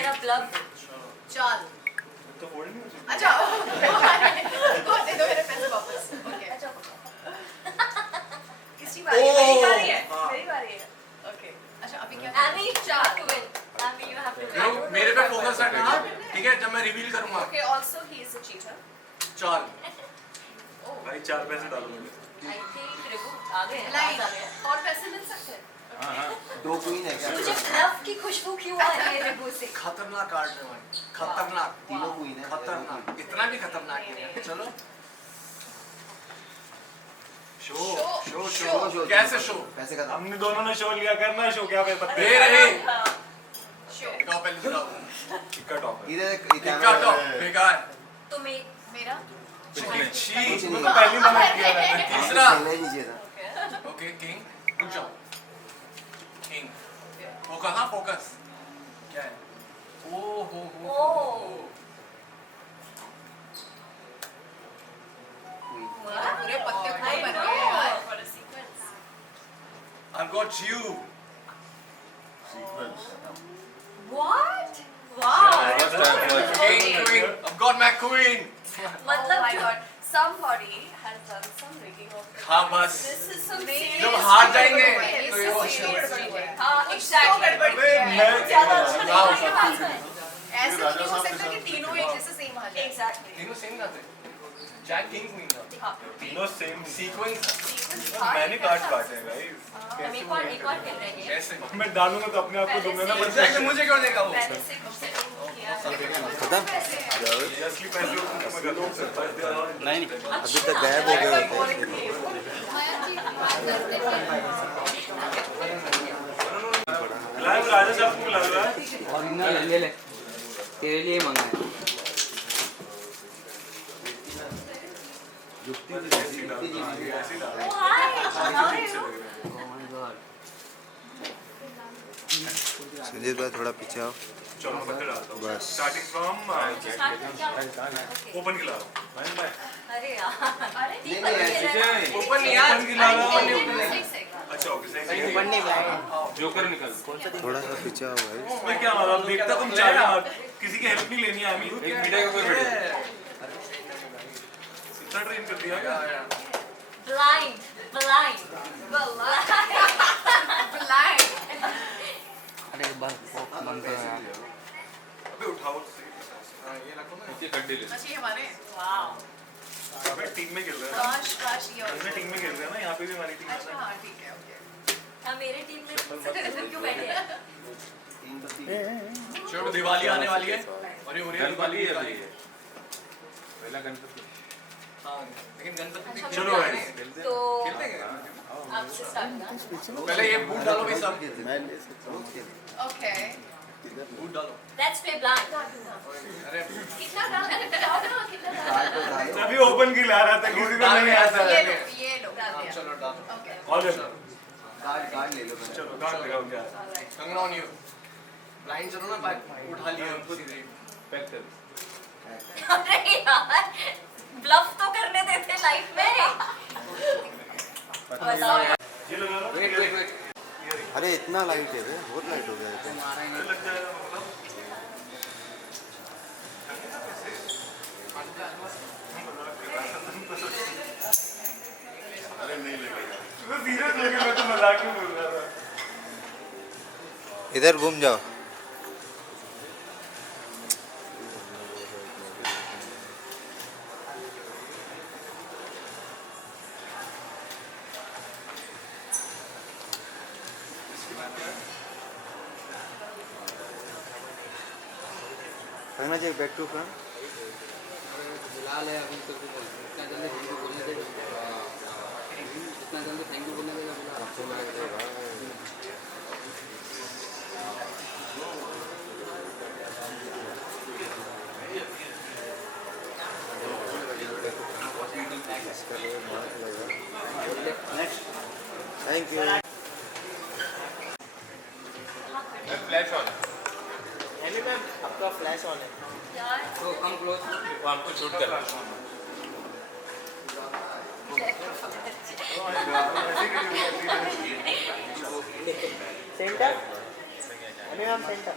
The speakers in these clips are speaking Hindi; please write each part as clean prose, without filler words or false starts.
मेरा ब्लफ चाल तो होल्ड नहीं हो सकता। अच्छा को दे दो मेरे पैसे वापस ओके अच्छा किसकी बारी है मेरी बारी है मेरी बारी है ओके अच्छा अभी क्या एमी चाल एमी यू हैव टू देखो मेरे पे फोकस रखना ठीक है जब मैं रिवील करूंगा okay also he is a cheater चाल भाई 4 पैसे डालो मुझे। आई थिंक रिगु आ गए हैं लाइन आ गए हैं और पैसे मिल सकते हैं हाँ हाँ 2 क्वीन है क्या? मुझे ब्लफ की खुशबू क्यों आ रही है रिगु से खतरनाक कार्ड है भाई खतरनाक तीनों क्वीन है। खतरनाक इतना भी खतरनाक नहीं है चलो शो शो शो शो कैसे शो पैसे का हमने दोनों ने शो लिया करना शो क्या पे पत्ते दे रहे शो टॉप एल जाओ इक्का टॉप इधर इक्का टॉप बेकार तो मेरा छी कुछ नहीं। तो पहली मना किया मैंने। तीसरा खेलना ही नहीं चाहिए था। ओके किंग रुक जाओ किंग फोकस हाँ फोकस क्या है ओ हो पूरे पत्ते I पूरे बन know. गए यार For a sequence. I've got you What? Wow. king queen I've got my queen मतलब Oh my जो- God. Somebody has done some rigging of the हाँ बस This is some नहीं, serious जब हार जाएंगे ये तो ये वो serious show गड़बड़ है। हाँ तो exactly. गड़बड़ अबे किया है। मैं ज्यादा अच्छा नहीं वाह, लगे हाथ में। ऐसे तो नहीं हो सकता कि तीनों एक जैसे सेम आ जाए Exactly. तीनों सेम ना थे जैक किंग क्वीन था हाँ. तीनों सेम सीक्वेंस मैंने कार्ड काटे हैं गाइस हम एक और खेल रहे हैं. कैसे मैं डालूंगा तो अपने आप को दूंगा ना एग्जैक्टली मुझे क्यों देगा वो पहले से मुझसे किया. खत्म? असली पैसे होते हैं तो मैं गलत सकता नहीं अभी तक गायब हो गए होते हैं। लाइव राजा साहब को लग रहा है ओरिजिनल ले ले तेरे लिए मंगाया ऐसी डाल ऐसी डाल Oh hi. How are you? Oh my God Sanjeet भाई थोड़ा पीछे आओ। चलो मैं पत्ते डालता हूँ बस। स्टार्टिंग फ्रॉम Start में क्या? Okay. ओपन खिला रहा हूँ भाई भाई अरे यार. अरे ठीक नहीं, है. ओपन नहीं यार ओपन खिला रहा हूँ सही अच्छा ओके सही सही जोकर निकल थोड़ा सा पीछे आओ भाई। मैं क्या मतलब देखता तुम चाह रहे हो किसी की हेल्प नहीं लेनी है हमें एक मीडिया का कोई वीडियो इतना ट्रेन कर दिया क्या Blind. Blind. ब्लाइंड अरे बस बंद कर यार अबे उठाओ ये रखो ना ये कट डिलीट अच्छी हमारे Wow. अबे टीम में खेल रहे हैं काश काश ये और हमने टीम में खेल रहे हैं ना यहाँ पे भी हमारी टीम अच्छा है हाँ ठीक है ओके हाँ मेरी टीम में सबसे क्यों बैठे हैं? चलो दिवाली आने वाली है और ये हो रही है गणपति दिवाली है वाली भाई पहला गणपति हाँ लेकिन गणपति चलो भाई तो खेलते हैं आपसे स्टार्ट ना. पहले ये बूट डालो भी सब मैं ले सकता हूँ। ओके बूट डालो Let's play blind. अरे कितना डाल? अरे बताओ ना कितना डाल? कार्ड को डालो। अभी ओपन खिला रहा था किसी को नहीं आता ये लो चलो डालो ओके और कार्ड ले लो पहले। चलो कार्ड लगाओ क्या कंगना ऑन यू ब्लाइंड चलो ना बैक उठा लिया उनको सीधे पैक कर अरे यार ब्लफ तो करने देते लाइफ में. बताओ यार. ये लगा लो वेट वेट वेट अरे इतना लाइट है बे, बहुत लाइट हो गया है। मारा ही नहीं लग जाएगा मतलब अरे नहीं लगेगा तो सीरियस लेके मैं तो मजाक में बोल रहा था इधर घूम जाओ। करना चाहिए बैक टू फ्रंट। बुला ले अभी तो इतना जल्दी थैंक यू बोलने देगा इतना जल्दी थैंक यू बोलने देगा बुला thank you. Flash on Amy ma'am आपका फ्लैश ऑन है। यार तो कम क्लोज वो हमको शूट कर सेंटर एमी मैम सेंटर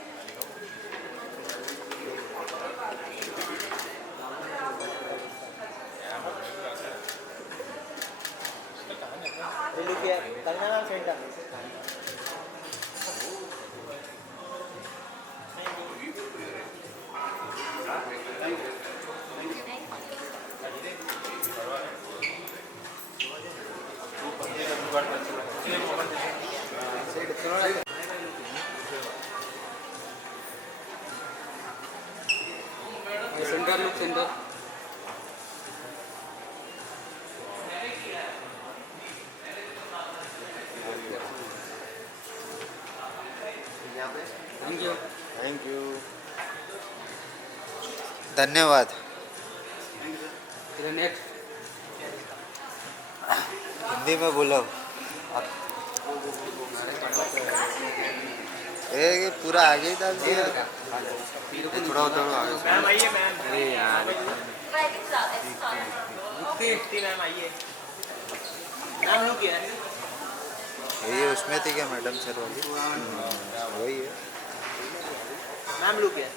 रिलू किया करना ma'am centre centre look centre thank you thank you धन्यवाद नेक्स्ट हिंदी में बोलो ये पूरा आगे ही डाल दिया ये थोड़ा उधर आगे से। मैम आइए मैम अरे यार Writing style, it's style. मुक्ति मैम आइए मैम लुक किया ये उसमें थी क्या मैडम सर वाली वही है मैम लुक किया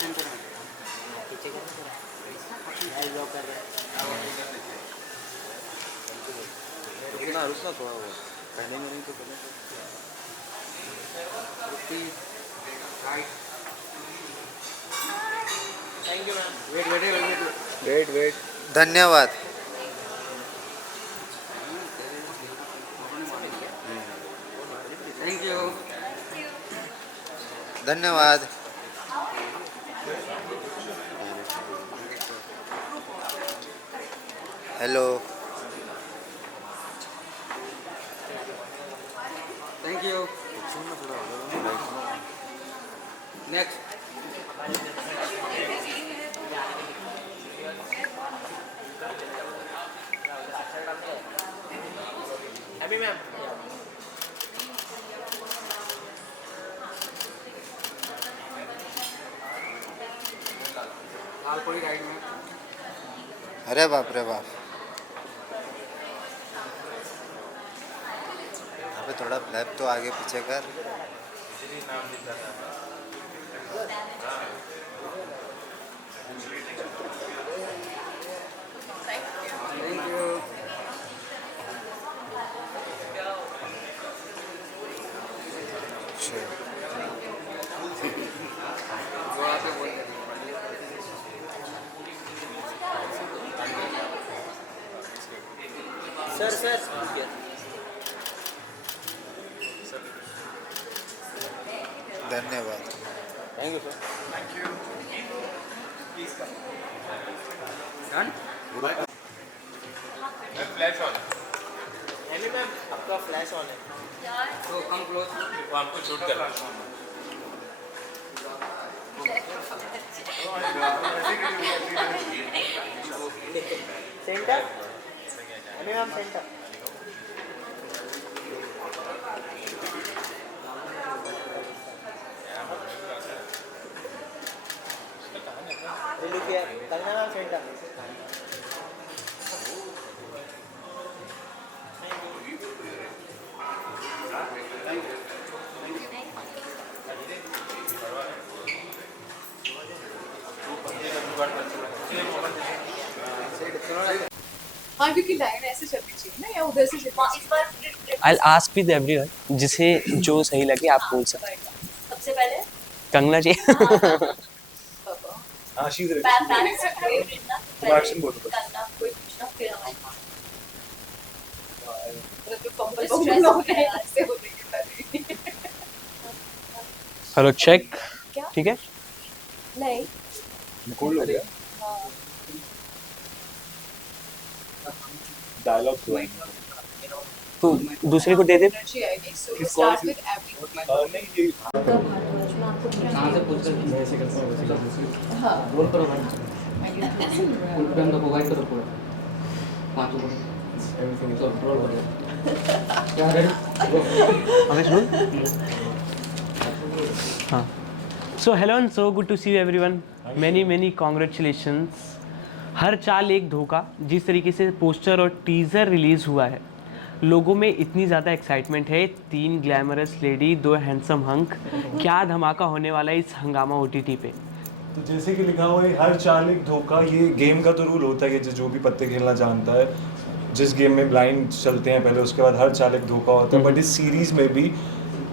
सेंटर में पीछे क्या ब्लॉक कर रहे रुकना रुकना थोड़ा वो पहले में नहीं तो पहले right thank you ma'am wait wait wait wait wait धन्यवाद थैंक यू धन्यवाद हेलो थैंक यू नेक्स्ट अभी मैम लाल पड़ी राइट में अरे बाप रे बाप यहाँ पे थोड़ा फ्लैप तो आगे पीछे कर थैंक यू अच्छा वो आके बोल सर धन्यवाद thank you sir done flash on Amy ma'am आपका फ्लैश ऑन है यार, तो कम क्लोज वो हमको शूट कर सेंटर एमी मैम सेंटर रिलू किया करना मैम सेंटर हाँ क्योंकि लाइन ऐसे चलनी चाहिए ना या उधर से चलनी इस बार I'll ask with everyone जिसे जो सही लगे आप बोल सकते हैं सबसे पहले कंगना जी हाँ शी इज पैन से favorite ना, वो action बोलो बस। करना, कोई पूछना, फिर हमारी बात। हेलो चेक क्या? ठीक है नहीं कौन लोग डायलॉग तो दूसरे को दे दे एनर्जी आएगी so you start with every नहीं ये कहाँ से पूछ कर हाँ रोल करो भाई फुल फ्रेम को प्रोवाइड करो पूरा पांच ऊपर तो रोल करो क्या रेडी हमें सुन हाँ so hello and so good to see you everyone many congratulations हर चाल एक धोखा जिस तरीके से पोस्टर और टीज़र रिलीज़ हुआ है लोगों में इतनी ज़्यादा एक्साइटमेंट है 3 ग्लैमरस लेडी 2 हैंडसम हंक क्या धमाका होने वाला है इस हंगामा OTT पे तो जैसे कि लिखा हुआ है हर चाल एक धोखा ये गेम का तो रूल होता है कि जो भी पत्ते खेलना जानता है जिस गेम में ब्लाइंड चलते हैं पहले, उसके बाद हर चाल एक धोखा होता है, बट इस सीरीज में भी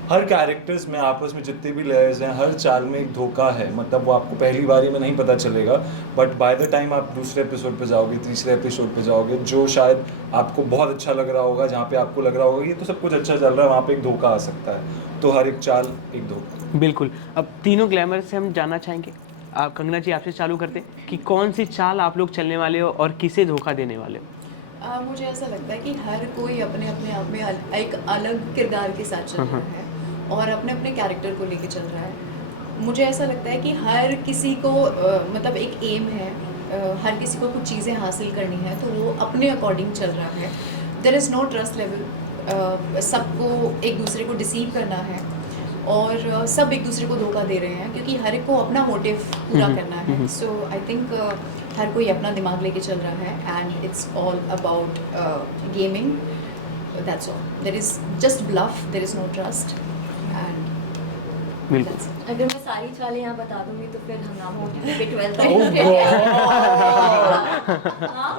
हर कैरेक्टर्स में आपस में जितने भी लेयर्स हैं, हर चाल में एक धोखा है। मतलब वो आपको पहली बारी में नहीं पता चलेगा, बट बाय द टाइम आप दूसरे एपिसोड पे जाओगे, तीसरे एपिसोड पे जाओगे, जो शायद आपको बहुत अच्छा लग रहा होगा, जहाँ पे आपको लग रहा होगा ये तो सब कुछ अच्छा चल रहा है, वहाँ पे एक धोखा आ सकता है। तो हर एक चाल एक धोखा। बिल्कुल। अब तीनों ग्लैमर से हम जानना चाहेंगे, आप कंगना जी आपसे चालू करते हैं कि कौन सी चाल आप लोग चलने वाले हो और किसे धोखा देने वाले हो? मुझे ऐसा लगता है कि हर कोई अपने अपने आप में एक अलग किरदार के साथ चल रहा है और अपने अपने कैरेक्टर को लेके चल रहा है। मुझे ऐसा लगता है कि हर किसी को मतलब एक एम है, हर किसी को कुछ चीज़ें हासिल करनी है, तो वो अपने अकॉर्डिंग चल रहा है। There is no trust level, सबको एक दूसरे को डिसीव करना है और सब एक दूसरे को धोखा दे रहे हैं क्योंकि हर एक को अपना मोटिव पूरा करना है। सो आई थिंक हर कोई अपना दिमाग लेके चल रहा है and it's all about gaming, that's all. There is just bluff, there is no trust and बिल्कुल। अगर मैं सारी चालें यहाँ बता दूंगी तो फिर हंगामा होने पे 12th हाँ,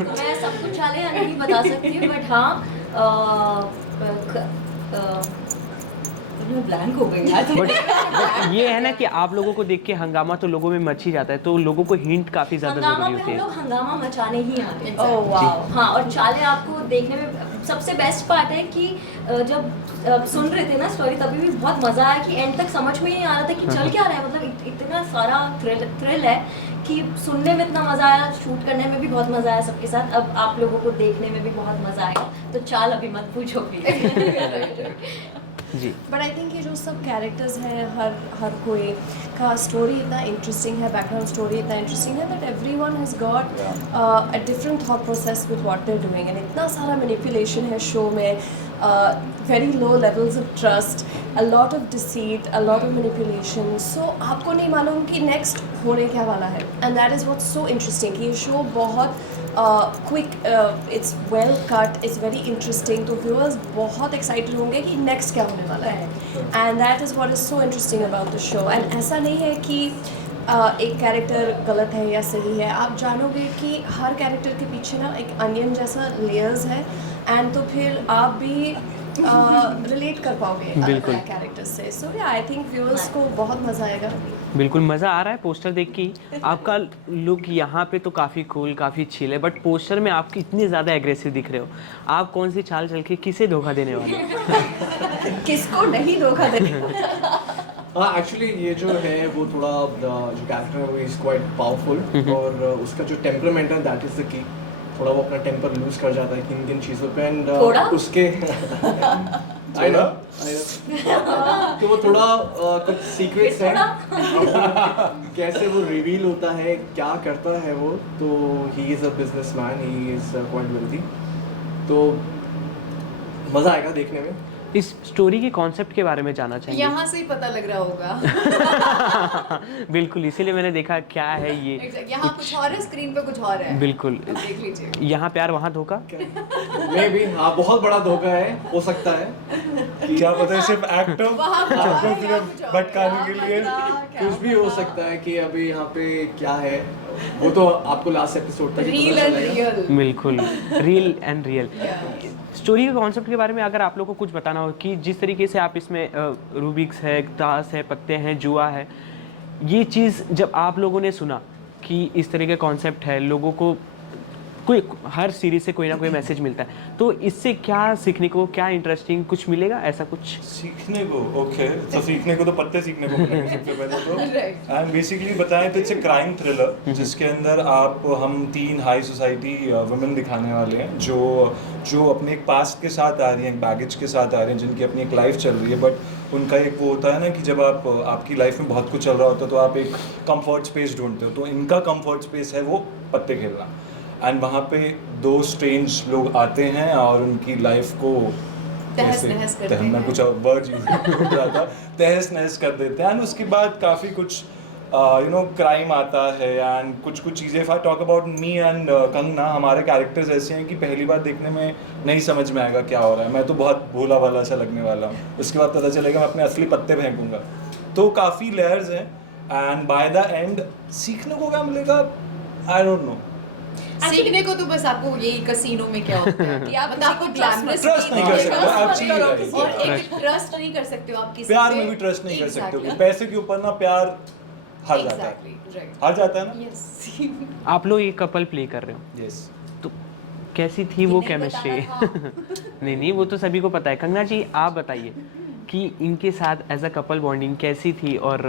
मैं सब कुछ चालें नहीं बता सकती हूँ, बट हाँ मैं ब्लैंक हो गई यार। बट ये है ना कि आप लोगों को देख के हंगामा तो लोगों में मच ही जाता है, तो लोगों को हिंट काफ़ी ज़्यादा हंगामा ज़रूरी में होती हम है। लोग हंगामा मचाने ही आते हैं। Oh wow. हाँ, और चालें आपको देखने में सबसे बेस्ट पार्ट है कि जब सुन रहे थे ना स्टोरी तभी भी बहुत मज़ा आया कि एंड तक समझ में ही नहीं आ रहा था कि चल क्या रहा है। मतलब इतना सारा थ्रिल है कि सुनने में इतना मज़ा आया, शूट करने में भी बहुत मज़ा आया सबके साथ। अब आप लोगों को देखने में भी बहुत मज़ा आएगा, तो चाल अभी मत पूछो प्लीज। जी। बट आई थिंक ये जो सब कैरेक्टर्स हैं, हर कोई का स्टोरी इतना इंटरेस्टिंग है, बैकग्राउंड स्टोरी इतना इंटरेस्टिंग है that everyone has got a different thought process with what they are doing. And इतना सारा मैनिपुलेशन है शो में, very low levels of trust, a lot of deceit, a lot of manipulation. So आपको नहीं मालूम कि नेक्स्ट होने क्या वाला है, and that is what's so interesting कि ये शो बहुत quick, it's well cut, it's very interesting. तो व्यूअर्स बहुत एक्साइटेड होंगे कि नेक्स्ट क्या होने वाला है, and that is what is so interesting about the show. And ऐसा नहीं है कि एक कैरेक्टर गलत है या सही है, आप जानोगे कि हर कैरेक्टर के पीछे ना एक अनियन जैसा लेयर्स है, एंड तो फिर आप भी रिलेट कर पाओगे बिल्कुल। कैरेक्टर से। सो या आई थिंक व्यूअर्स को बहुत मज़ा आएगा। बिल्कुल मज़ा आ रहा है पोस्टर देख के ही। आपका लुक यहाँ पे तो काफ़ी कूल, काफ़ी चिल है, बट पोस्टर में आप इतने ज़्यादा एग्रेसिव दिख रहे हो। आप कौन सी चाल चल के किसे धोखा देने वाले हो? किसको नहीं धोखा देने। हाँ, एक्चुअली ये जो है वो थोड़ा जो कैरेक्टर है वो इज़ क्वाइट पावरफुल, और उसका जो टेम्परामेंट है दैट इज़ द की। थोड़ा वो अपना टेम्पर लूज कर जाता है किन किन चीज़ों पे, एंड उसके आई नो तो वो थोड़ा कुछ सीक्रेट्स हैं कैसे वो रिवील होता है, क्या करता है वो। तो he is a businessman, he is quite wealthy, तो मज़ा आएगा देखने में। इस स्टोरी के कॉन्सेप्ट के बारे में जानना चाहेंगे। यहाँ से ही पता लग रहा होगा। बिल्कुल, इसीलिए मैंने देखा क्या है ये। यहाँ कुछ और है, स्क्रीन पे कुछ और है। बिल्कुल, अब देख लीजिए। यहाँ प्यार वहाँ धोखा। मे बी हाँ, बहुत बड़ा धोखा है, हो सकता है। क्या पता है, सिर्फ एक्टर वहाँ कुछ और आपको है, सिर्फ यहाँ कुछ और है। भटकाने के लिए। कुछ भी हो सकता है कि अभी यहाँ पे क्या है वो तो आपको लास्ट एपिसोड तक ही रियल पता एंड चलेगा। रियल। बिल्कुल, रियल एंड रियल। स्टोरी के कॉन्सेप्ट के बारे में अगर आप लोगों को कुछ बताना हो कि जिस तरीके से आप इसमें रूबिक्स है, ताश है, पत्ते हैं, जुआ है, ये चीज़ जब आप लोगों ने सुना कि इस तरह का कॉन्सेप्ट है, लोगों को कोई हर सीरीज से कोई ना कोई मैसेज मिलता है, तो इससे क्या सीखने को, क्या इंटरेस्टिंग कुछ मिलेगा, ऐसा कुछ सीखने को? ओके, तो सीखने को तो पत्ते सीखने को मिलेंगे सबसे पहले तो। एंड बेसिकली बताएं तो इट्स ए क्राइम थ्रिलर जिसके अंदर हम 3 हाई सोसाइटी वुमेन दिखाने वाले हैं जो अपने एक पास्ट के साथ आ रही हैं, एक बैगेज के साथ आ रहे हैं, जिनकी अपनी एक लाइफ चल रही है, बट उनका एक वो होता है ना कि जब आपकी लाइफ में बहुत कुछ चल रहा होता है तो आप एक कंफर्ट स्पेस ढूंढते हो। तो इनका कंफर्ट स्पेस है वो पत्ते खेलना, एंड वहाँ पे 2 स्ट्रेंज लोग आते हैं और उनकी लाइफ को तहस-नहस करते हैं। मैं कुछ वर्ड यूज कर रहा था, तहस नहस कर देते हैं। एंड उसके बाद काफ़ी कुछ क्राइम आता है, एंड कुछ चीज़ें। If I talk about me and Kangana, हमारे कैरेक्टर्स ऐसे हैं कि पहली बार देखने में नहीं समझ में आएगा क्या हो रहा है। मैं तो बहुत भोला वाला सा लगने वाला हूँ, उसके बाद पता चलेगा मैं अपने असली पत्ते फेंकूंगा। तो काफ़ी लेयर्स हैं, एंड बाय द एंड सीखने को क्या मिलेगा, आई डोंट नो। सीखने को तो बस आपको यही कसीनो में क्या होता है कि आप मतलब आपको ग्लैमरस Trust नहीं कर सकते, आप चीज और है। एक ट्रस्ट नहीं कर सकते हो आप किसी प्यार पे। में भी ट्रस्ट नहीं कर सकते हो Exactly. पैसे के ऊपर ना प्यार हार जाता है Exactly, right. हार जाता है ना Yes. आप लोग एक कपल प्ले कर रहे हो, यस तो कैसी थी वो नहीं केमिस्ट्री? बताना था। नहीं वो तो सभी को पता है। कंगना जी आप बताइए कि इनके साथ एज अ कपल बॉन्डिंग कैसी थी और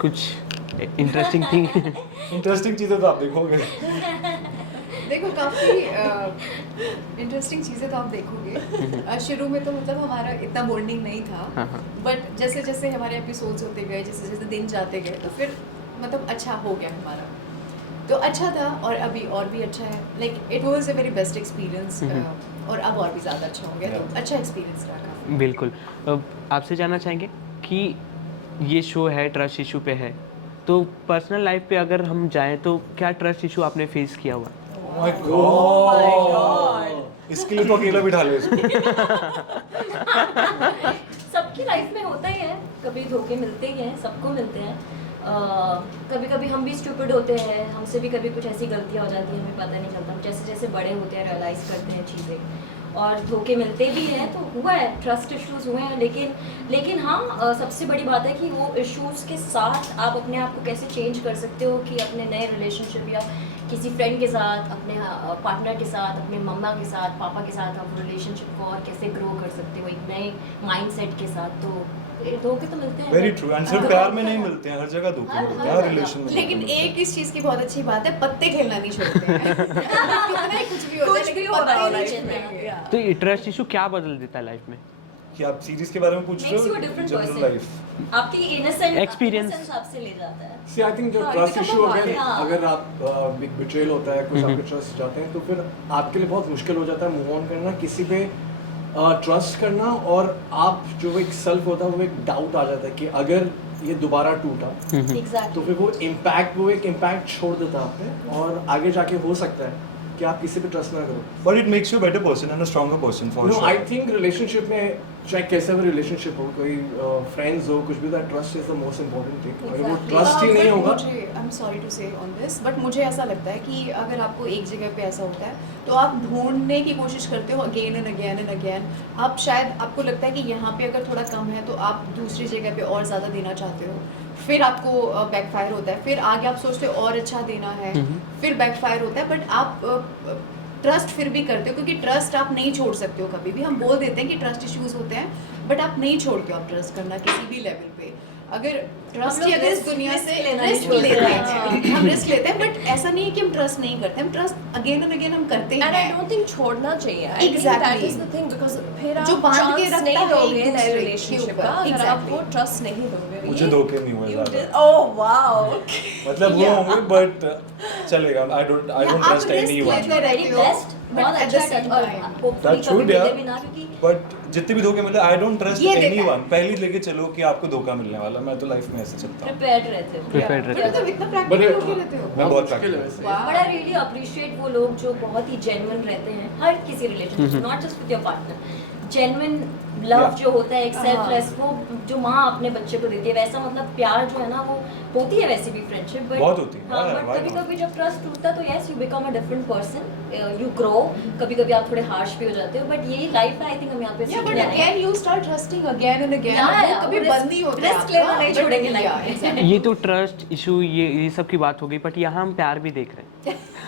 कुछ इंटरेस्टिंग थी? इंटरेस्टिंग चीजें तो आप देखोगे देखो काफ़ी इंटरेस्टिंग चीज़ें तो आप देखोगे शुरू में तो मतलब हमारा इतना बॉन्डिंग नहीं हाँ, था हाँ। बट जैसे जैसे हमारे एपिसोड्स होते गए जैसे जैसे दिन जाते गए तो फिर मतलब अच्छा हो गया हमारा तो अच्छा था और अभी और भी अच्छा है like it was a very best experience और अब और भी ज़्यादा अच्छा हो गया तो अच्छा एक्सपीरियंस रहा काफ़ी। बिल्कुल। अब आपसे जानना चाहेंगे कि ये शो है ट्रस्ट इशू पे है, तो पर्सनल लाइफ पे अगर हम जाएं तो क्या ट्रस्ट इशू आपने फेस किया हुआ? माय गॉड इसके लिए तो अकेला बिठा लो इसको सबकी लाइफ में होता ही है, कभी धोखे मिलते ही हैं, सबको मिलते हैं। कभी कभी हम भी स्टूपिड होते हैं, हमसे भी कभी कुछ ऐसी गलतियां हो जाती हैं, हमें पता नहीं चलता। हम जैसे जैसे बड़े होते हैं रियलाइज़ करते हैं चीज़ें और धोखे मिलते भी हैं, तो हुआ है, ट्रस्ट इश्यूज हुए हैं। लेकिन हाँ, सबसे बड़ी बात है कि वो इश्यूज के साथ आप अपने आप को कैसे चेंज कर सकते हो कि अपने नए रिलेशनशिप या किसी फ्रेंड के साथ, अपने पार्टनर के साथ, अपने मम्मा के साथ, पापा के साथ आप रिलेशनशिप को और कैसे ग्रो कर सकते हो एक नए माइंडसेट के साथ। तो धोखे तो मिलते हैं। वेरी ट्रू एंड सिर्फ प्यार में नहीं मिलते हैं, हर जगह धोखे मिलते हैं, हर रिलेशन में लेकिन धोखे मिलते हैं। एक इस चीज़ की बहुत अच्छी बात है, पत्ते खेलना नहीं छोड़ते हैं कितना ही कुछ भी हो जाए कुछ भी लेकिन हो रहा हो पत्ते नहीं life में, छूटेंगे। yeah. तो ये ट्रस्ट इशू क्या बदल देता है लाइफ में? कि आप सीरीज के बारे में पूछ रहे Makes you a हो different जनरल person. लाइफ आपकी इनोसेंट Experience. आपसे ले जाता है। सी आई थिंक जो हाँ, ट्रस्ट ये इशू तो अगर हाँ। अगर आप बिग बिट्रेल होता है कुछ आपके ट्रस्ट जाते हैं तो फिर आपके लिए बहुत मुश्किल हो जाता है मूव ऑन करना, किसी पे ट्रस्ट करना, और आप जो एक सेल्फ होता है वो एक डाउट आ जाता है कि अगर ये दोबारा टूटा Exactly. तो फिर वो एक इम्पैक्ट छोड़ देता है आप पे, और आगे जाके हो सकता है कि आप किसी पे ट्रस्ट ना करो। But it makes you better person and a stronger person for no sure I think relationship में चाहे कैसा भी रिलेशनशिप हो, कोई फ्रेंड्स हो, कुछ भी, that trust is the most important thing. अगर वो Exactly. ट्रस्ट ही नहीं होगा आई एम सॉरी टू से ऑन दिस बट मुझे ऐसा लगता है कि अगर आपको एक जगह पे ऐसा होता है तो आप ढूंढने की कोशिश करते हो again and again and again. आप शायद आपको लगता है कि यहाँ पे अगर थोड़ा कम है तो आप दूसरी जगह पे और ज़्यादा देना चाहते हो, फिर आपको बैकफायर होता है, फिर आगे आप सोचते हो और अच्छा देना है, फिर बैकफायर होता है। बट आप ट्रस्ट फिर भी करते हो क्योंकि ट्रस्ट आप नहीं छोड़ सकते हो कभी भी। हम बोल देते हैं कि ट्रस्ट इश्यूज होते हैं बट आप नहीं छोड़ते हो आप ट्रस्ट करना किसी भी लेवल पे। अगर ट्रस्ट लोग ही अगर इस risk- दुनिया risk से लेना नहीं रिस्क छोड़ते लेते हैं। हैं, हम रिस्क लेते हैं बट ऐसा नहीं है कि हम ट्रस्ट नहीं करते, हम ट्रस्ट अगेन एंड अगेन हम करते ही And I हैं। don't think छोड़ना चाहिए। I think Exactly. that is the thing because फिर आप जो बांध के chance रखता नहीं है दोगे एक नए दूसरे के relationship ऊपर। का, अगर आप Exactly. वो trust नहीं दोगे। मुझे ये- धोखे नहीं हुए You ज़्यादा। did- Oh wow. मतलब वो होंगे बट चलेगा आई डोंट आप ट्रस्ट risk एनीवन लेते वेरी रहते हो, बेस्ट, but बहुत at the अच्छा same और time- hopefully That's कभी good, मिले yeah. भी ना, क्योंकि बट जितने भी धोखे मिले आई डोंट ट्रस्ट ये देखा है। एनीवन। पहले लेके चलो कि आपको धोखा मिलने वाला, मैं तो लाइफ में ऐसे चलता हूँ। प्रिपेयर्ड रहते हो। Prepared रहते बट मतलब इतना But प्रैक्टिकल होके रहते हो। मैं बहुत मुश्किल है practical वैसे। Wow. But I really appreciate वो लोग जो बहुत ही जेन्युइन रहते हैं हर किसी relationship, not just with your partner. Genuine love Yeah. जो होता है, एक हाँ। सेल्फलेस, वो जो माँ अपने बच्चे को देती है, वैसा मतलब प्यार जो है ना वो होती है वैसे भी फ्रेंडशिप। बट बहुत होती है, yeah, बट why कभी not? कभी जब ट्रस्ट टूटता है तो yes you become a different person, you grow. कभी कभी आप थोड़े हार्श भी हो जाते हो, बट यही लाइफ है। आई थिंक हम यहाँ पे Yeah, but सीखने आए हैं। again you start trusting again and again. Yeah, वो yeah, कभी risk- बंद नहीं होता risk आपका, लेना नहीं but छोड़ेंगे yeah, life में। exactly. ये तो ट्रस्ट इशू ये सब की बात हो गई, बट यहाँ हम प्यार भी देख रहे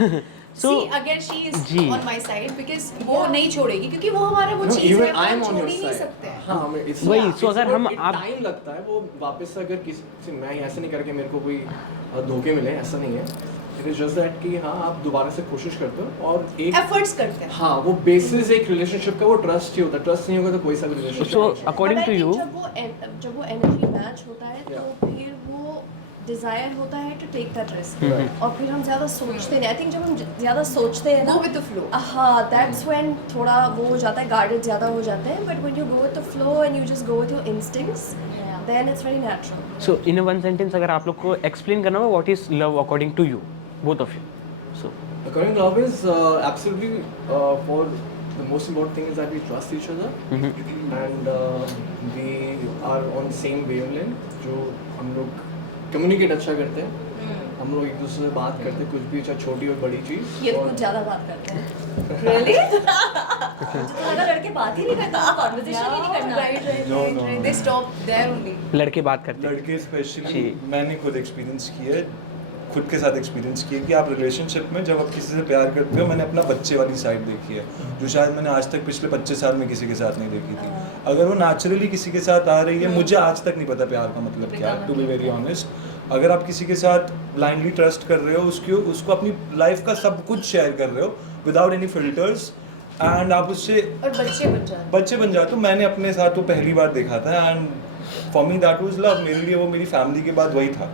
हैं। So, See, again she is ji. on my side because वो नहीं छोड़ेगी क्योंकि वो हमारा वो चीज़ है, इवन वो आई एम हम ऑन छोड़ योर ही नहीं साइड। सकते हैं। हाँ, मैं इस वही, so अगर हम आप- टाइम लगता है वो वापस से, अगर किसी से मैं ऐसा नहीं करके मेरे को कोई धोखे मिले, ऐसा नहीं है। इट इज जस्ट दैट कि हाँ आप दोबारा से कोशिश करते हो और एक Efforts करते हैं। हाँ वो बेसिस एक रिलेशनशिप का वो ट्रस्ट ही होता है। ट्रस्ट नहीं होगा तो कोई सा भी So, relationship according But I to think you, जब वो एनर्जी मैच होता है Yeah. तो फिर वो डिजायर होता है to take that risk, Right. और फिर हम ज्यादा सोचते नहीं। आई थिंक जब हम ज्यादा सोचते हैं ना, Go with the flow. हाँ, दैट्स व्हेन थोड़ा वो हो जाता है, गार्डेड ज्यादा हो जाते हैं। But when you go with the flow and you just go with your instincts, then it's very natural. so in a one sentence अगर आप लोग को एक्सप्लेन करना हो what is love according to you, both of you. So According to love is absolutely for the most important thing is that we trust each other and we are on same wavelength, जो हम लोग कम्युनिकेट अच्छा करते हैं, हम लोग एक दूसरे से बात करते हैं, कुछ भी चाहे छोटी और बड़ी चीज़। ये तो कुछ ज़्यादा बात करते हैं। Really? मुझे तो लगा लड़के बात ही नहीं करते, कन्वर्सेशन ही नहीं करना। Right. They stop there only. लड़के बात करते हैं। लड़के स्पेशली जी। मैंने खुद एक्सपीरियंस किया है, खुद के साथ एक्सपीरियंस किया कि आप रिलेशनशिप में जब आप किसी से प्यार करते हो, मैंने अपना बच्चे वाली साइड देखी है जो शायद मैंने आज तक पिछले 25 साल में किसी के साथ नहीं देखी थी। अगर वो नेचुरली किसी के साथ आ रही है, मुझे आज तक नहीं पता प्यार का मतलब क्या है, टू बी वेरी ऑनेस्ट। अगर आप किसी के साथ ब्लाइंडली ट्रस्ट कर रहे हो, उसको अपनी लाइफ का सब कुछ शेयर कर रहे हो विदाउट एनी फिल्टर्स, एंड आप उससे और बच्चे बन जाते हो। मैंने अपने साथ वो पहली बार देखा था, and for me that was love. मेरे लिए वो मेरी फैमिली के बाद वही था,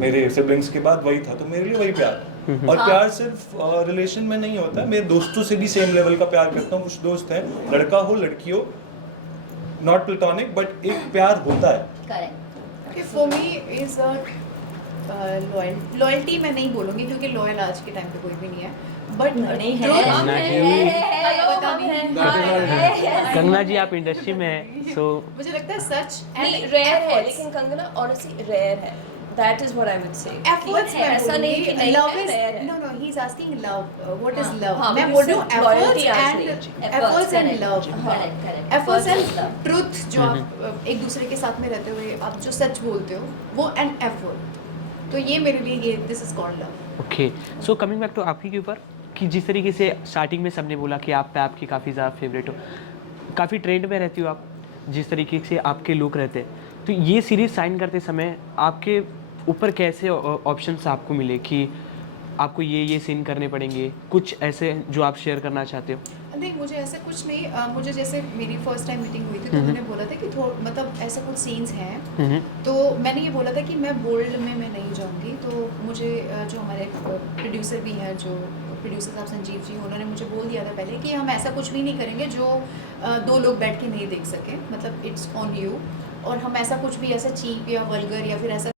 मेरे सिबलिंग्स के बाद वही था, तो मेरे लिए वही प्यार। और प्यार सिर्फ रिलेशन में नहीं होता, मेरे दोस्तों से भी सेम लेवल का प्यार करता हूँ। कुछ दोस्त हैं, लड़का हो लड़की हो, नॉट प्लेटोनिक, बट एक प्यार होता है। Correct. Okay, for me is a loyalty मैं नहीं बोलूँगी क्योंकि लॉयल आज के टाइम पे कोई भी नहीं है, बट नहीं है, truth- पता नहीं। कंगना जी आप इंडस्ट्री में हैं, सो मुझे लगता है सच नहीं रेयर है, लेकिन कंगना ऑनेस्टली रेयर है। That is what I would say. efforts मैं ऐसा नहीं कि नहीं love है, is rare है। no he is asking love, what is love? हाँ, मैं but बोल you रही हूँ said loyalty efforts actually. and Efforts, efforts and correct. love, Correct. efforts and love. truth जो आप एक दूसरे के साथ में रहते हुए आप जो सच बोलते हो वो एंड एफर्ट, तो ये मेरे लिए ये this is called love. Okay. So coming back to आपकी के ऊपर कि जिस तरीके से स्टार्टिंग में सबने बोला कि आप पैप की काफ़ी ज़्यादा फेवरेट हो, काफ़ी ट्रेंड में रहती हो आप, जिस तरीके से आपके लुक रहते हैं, तो ये सीरीज साइन करते समय आपके ऊपर कैसे ऑप्शंस आपको मिले कि आपको ये सीन करने पड़ेंगे, कुछ ऐसे जो आप शेयर करना चाहते हो? नहीं मुझे ऐसा कुछ नहीं, मुझे जैसे मेरी फर्स्ट टाइम मीटिंग हुई थी तो उन्होंने बोला था कि मतलब ऐसे कुछ सीन्स हैं, तो मैंने ये बोला था कि मैं बोल्ड में मैं नहीं जाऊंगी, तो मुझे जो हमारे प्रोड्यूसर भी हैं, जो प्रोड्यूसर साहब संजीव जी, उन्होंने मुझे बोल दिया था पहले कि हम ऐसा कुछ भी नहीं करेंगे जो दो लोग बैठ के नहीं देख सकें, मतलब इट्स ऑन यू, और हम ऐसा कुछ भी ऐसा चीप या वल्गर या फिर ऐसा